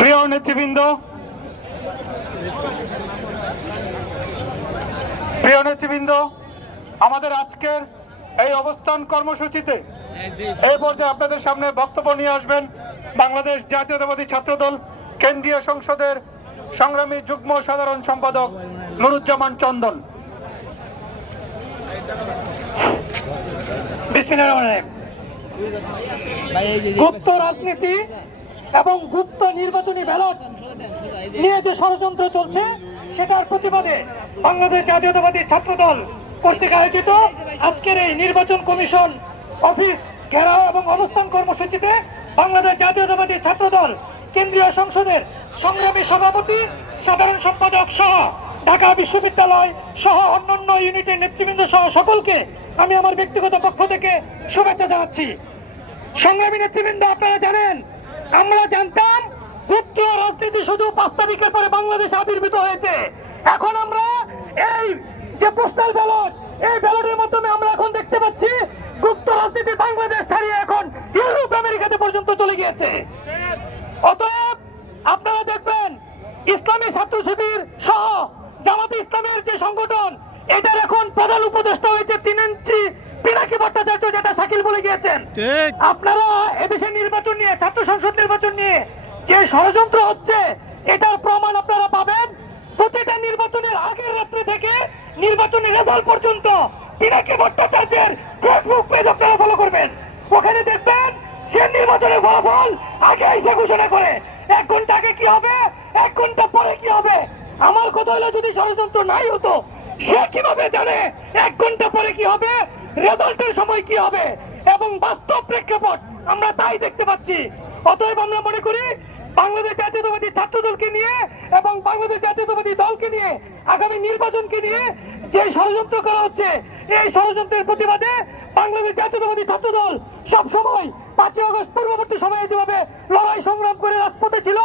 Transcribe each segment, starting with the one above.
প্রিয় নেতৃবৃন্দ, আমাদের আজকের এই অবস্থান কর্মসূচিতে এই পর্যায়ে আপনাদের সামনে বক্তব্য নিয়ে আসবেন বাংলাদেশ জাতীয়তাবাদী ছাত্রদল কেন্দ্রীয় সংসদের সংগ্রামী যুগ্ম সাধারণ সম্পাদক নুরুজ্জামান চন্দন। বিসমিল্লাহির রহমানির রহিম। গুপ্ত রাজনীতি এবং গুপ্ত নির্বাচনী ব্যালট নিয়ে যে ষড়যন্ত্র চলছে সেটার প্রতিবাদে বাংলাদেশ জাতীয়তাবাদী ছাত্রদল কর্তৃক আয়োজিত আজকের এই নির্বাচন কমিশন অফিস ঘেরাও এবং অবস্থান কর্মসূচিতে বাংলাদেশ জাতীয়তাবাদী ছাত্রদল কেন্দ্রীয় সংসদের সংগ্রামী সভাপতি সাধারণ সম্পাদক সহ ঢাকা বিশ্ববিদ্যালয় সহ অন্যান্য ইউনিটের নেতৃবৃন্দ সহ সকলকে আমি আমার ব্যক্তিগত পক্ষ থেকে শুভেচ্ছা জানাচ্ছি। সংগ্রামী নেতৃবৃন্দ, আপনারা জানেন, আমরা জানতাম গুপ্ত রাজনীতি শুধু 5 তারিখের পরে বাংলাদেশে আবির্ভূত হয়েছে। এখন আমরা এই যে পোস্টাল ব্যালট, এই ব্যালটের মাধ্যমে আমরা এখন দেখতে পাচ্ছি গুপ্ত রাজনীতি বাংলাদেশ ছাড়িয়ে এখন ইউরোপ আমেরিকাতে পর্যন্ত চলে গিয়েছে। অতএব আপনারা দেখবেন ইসলামী ছাত্র শিবির সহ জামাতে ইসলামের যে সংগঠন, এটার এখন প্রধান উপদেষ্টা হয়েছে 3 ইঞ্চি পিনাকি ভট্টাচার্য, যেটা শাকিল বলে গিয়েছেন। আপনারা এদেশের নির্বাচন নিয়ে, ছাত্র সংসদ নির্বাচন নিয়ে যে ষড়যন্ত্র হচ্ছে এটার প্রমাণ আপনারা পাবেন প্রতিটা নির্বাচনের আগের রাত্রি থেকে নির্বাচনের রেজাল্ট পর্যন্ত। পিনাকি ভট্টাচার্যের ফেসবুক পেজ আপনারা ফলো করবেন, ওখানে দেখবেন সে নির্বাচনের ফলাফল আগে এসে ঘোষণা করে 1 ঘন্টা আগে কি হবে, 1 ঘন্টা পরে কি হবে। আমার কথা হলো, যদি ষড়যন্ত্র নাই হতো সে কিভাবে জানে 1 ঘন্টা পরে কি হবে, রেজাল্টের সময় কি হবে, এবং বাস্তব প্রেক্ষাপট আমরা তাই দেখতে পাচ্ছি। অতএব আমরা মনে করি বাংলাদেশ জাতীয়তাবাদী ছাত্রদলকে নিয়ে এবং বাংলাদেশ জাতীয়তাবাদী দলকে নিয়ে আগামী নির্বাচনকে নিয়ে যে ষড়যন্ত্র করা হচ্ছে, এই ষড়যন্ত্রের প্রতিবাদে বাংলাদেশ জাতীয়তাবাদী ছাত্রদল সবসময় 5ই আগস্ট পূর্ববর্তী সময়ে যেভাবে লড়াই সংগ্রাম করে রাজপথে ছিল,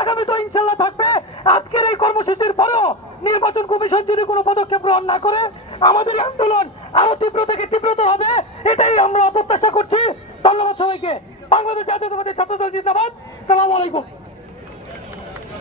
আগামী তো ইনশাল্লাহ থাকবে। আজকের এই কর্মসূচির পরেও নির্বাচন কমিশন যদি কোনো পদক্ষেপ গ্রহণ না করে আমাদের আন্দোলন আরো তীব্র থেকে তীব্রতর হবে, এটাই আমরা প্রত্যাশা করছি। ধন্যবাদ সবাইকে। বাংলাদেশ জাতীয়তাবাদী ছাত্রদল জিন্দাবাদ। আসসালামু আলাইকুম।